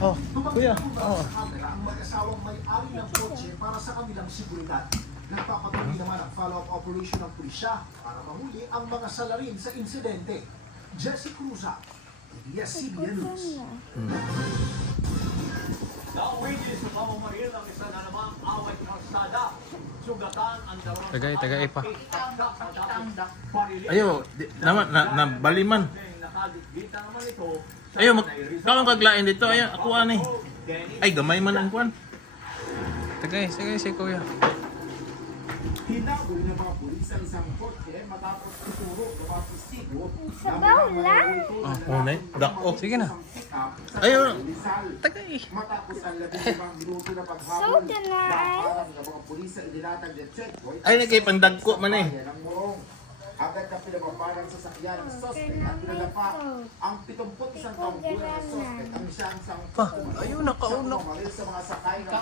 Oh, kuya. Oh. Ang mag-asawang may-ari ng kotse para sa kanilang seguridad. Nagpapatuloy naman ang follow-up operation ng pulisya para mahuli ang mga salarin sa insidente. Jesse Cruza, ABS-CBN News. Nawili sa pamamaril ang isa na namang away kalsada. Sugatan ang dalawang Tagay pa. Ayo, Baliman. nakadikita naman ito. Ayo, kaon kaglain dito. Ayo, ako ani. Ay, gamay man ang kuan. Tagay si kuya. Hinabol ng mga pulis ang isang kotse matapos ituro ng mga testigo Sabaw lang. Unay. Dako. Sige na. Ayo, tagay. Matapos ang 15 minuto na So paghabol, ganay. dapat ng mga pulis sa inilatag ng checkpoint. Ay, nagkipandagko man eh. Ng Morong. Agad na pinababaran sa sakyan ng suspect at pinadapa ang 71 taong gulang na suspect ang siyang Pa, ayun, nakauna. sa mga sakay ng